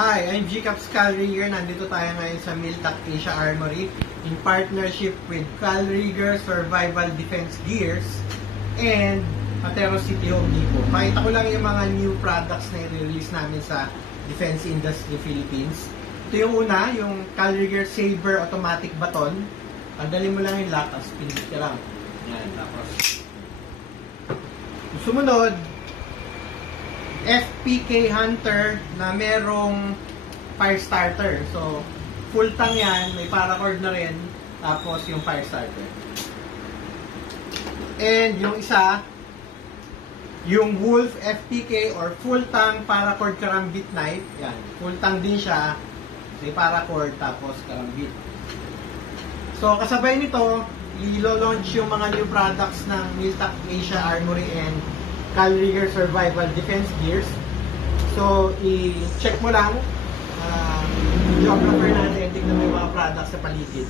Hi, I'm G-Caps Cal Rigger. Nandito tayo ngayon sa Miltac Asia Armory in partnership with Cal Rigger Survival Defense Gears and Matero City Home Depot. Pakita ko lang yung mga new products na i-release namin sa Defense Industry Philippines. Ito yung una, yung Cal Rigger Saber Automatic Baton. Tanggalin mo lang yung lock, tapos pinipit ka lang. Yan, tapos sumunod, FPK Hunter na merong fire starter. So, full tank yan, may paracord na rin, tapos yung fire starter. And yung isa, yung Wolf FPK or full tank paracord karambit knife. Yan, full tank din siya, may paracord tapos karambit. So, kasabay nito, i-launch yung mga new products ng Miltac Asia Armory and Cal Rigger Survival Defense Gears. So, i-check mo lang geographer natin, tignan mo yung mga products sa paligid.